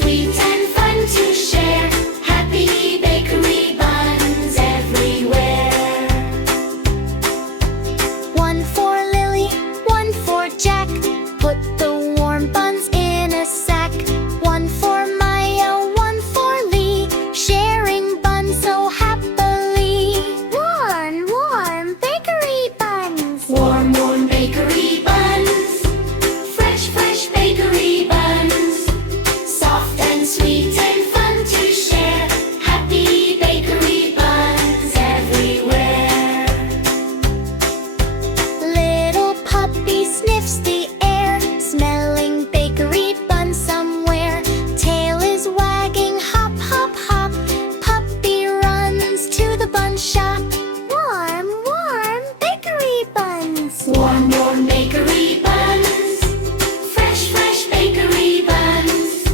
sweet and fun to share. Happy bakery buns everywhere. One for Lily, one for Jack. Put the warm buns in a sack. One for Maya, one for Lee. Sharing buns so happily. Warm, warm bakery buns. Warm, warm bakery buns. Fresh, fresh bakery buns. Soft and sweet and fun to share. Happy bakery buns everywhere. Little puppy sniffs the air, smelling bakery buns somewhere. Tail is wagging, hop, hop, hop. Puppy runs to the bun shop. Warm, warm bakery buns. Warm, warm bakery buns. Fresh, fresh bakery buns.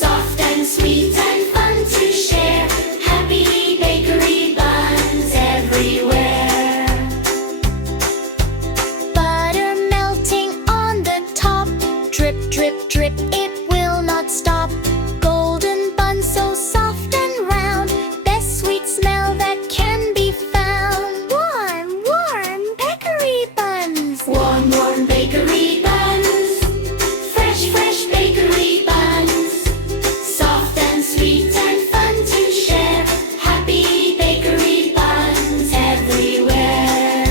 Soft and sweet and fun to share. Happy bakery buns everywhere. Butter melting on the top. Drip, drip, drip, it will not stop. Golden buns so soft and round. Best sweet smell that can be found. Warm, warm bakery buns. Warm, warm bakery buns. Fresh, fresh bakery buns. Soft and sweet and fun to share. Happy bakery buns everywhere.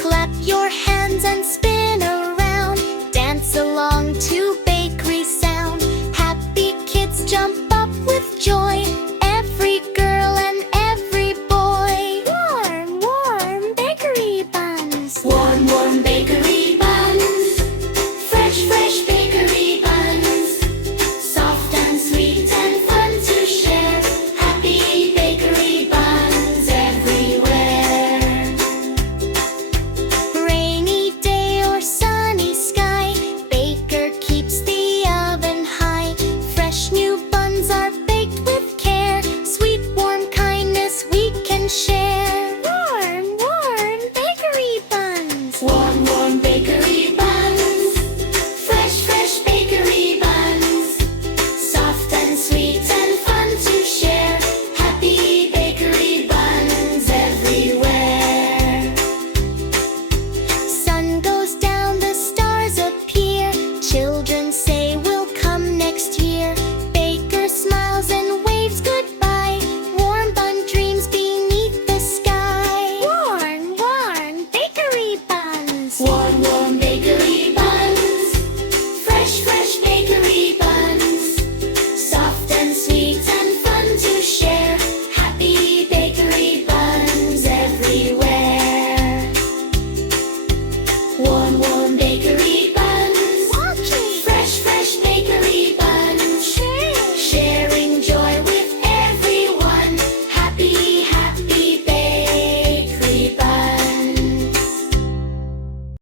Clap your hands and spin around. Dance along to bakery sound. Happy kids jump up with joy. Every girl and every boy. Warm, warm bakery buns. Warm, warm bakery buns. Fresh, fresh bakery buns. Soft and sweet and fun to share. Happy bakery buns everywhere. Rainy day or sunny sky, baker keeps the oven high. Fresh new buns are baked with care. Sweet warm kindness we can share. Warm, warm bakery buns. Warm, warm bakery buns. Fresh, fresh bakery buns. Soft and sweet and fun to share. Happy bakery buns everywhere. Sun goes down, the stars appear. Children say